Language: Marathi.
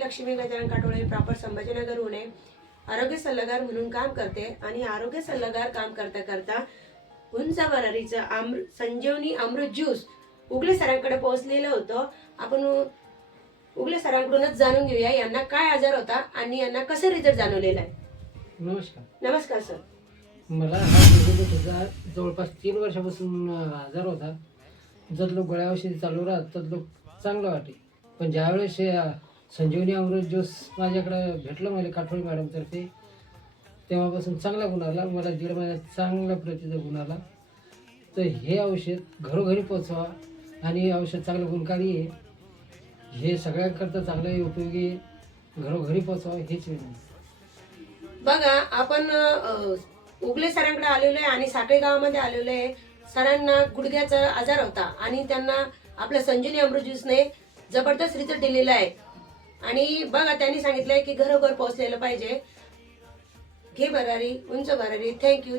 लक्ष्मी गजानन काटोळे प्रॉपर संभाजीनगरहून आहे. आरोग्य सल्लागार म्हणून काम करते आणि आरोग्य सल्लागार काम करता करता उंच भरारीचं संजीवनी अमृत ज्यूस उगले सरांकडे पोहोचलेलं होतं. आपण उगले सरांकडूनच जाणून घेऊया यांना काय आजार होता आणि यांना कसं रिझल्ट जाणवलेला आहे. नमस्कार सर. मला हा डिझेबल जवळपास 3 वर्षापासून आजार होता. जर गोळ्या औषधी चालू राहत तर चांगलं वाटे, पण ज्यावेळेस संजीवनी अमृत ज्यूस माझ्याकडे भेटलं मला काठोळे मॅडमतर्फे, तेव्हापासून चांगला गुण आला. मला 1.5 महिन्यात चांगल्या प्रतीचा गुण आला. तर हे औषध घरोघरी पोचवा आणि औषध चांगलं गुणकारी आहे. हे सगळ्यांकरता चांगलं उपयोगी आहे. घरोघरी पोचवा हेच विनंती. बघा, आपण उगले सरांकडे आलेलो आहे आणि साखळे गावामध्ये आलेलो आहे. सरांना गुडघ्याचा आजार होता आणि त्यांना आपल्या संजीवनी अमृत ज्यूसने जबरदस्त रिझल्ट दिलेला आहे. आणि बघा, त्यांनी सांगितलंय की घरोघर पोहोचलेलं पाहिजे. घे भरारी, उंच भरारी. थँक्यू.